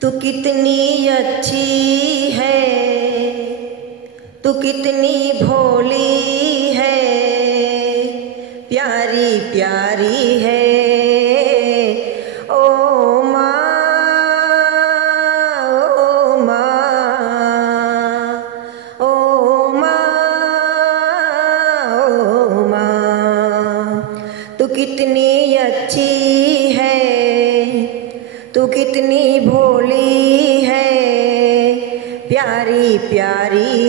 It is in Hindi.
तू कितनी अच्छी है, तू कितनी भोली है, प्यारी प्यारी है ओ माँ, ओ माँ, ओ माँ, ओ माँ। तू कितनी अच्छी है, तू कितनी भोली है, प्यारी प्यारी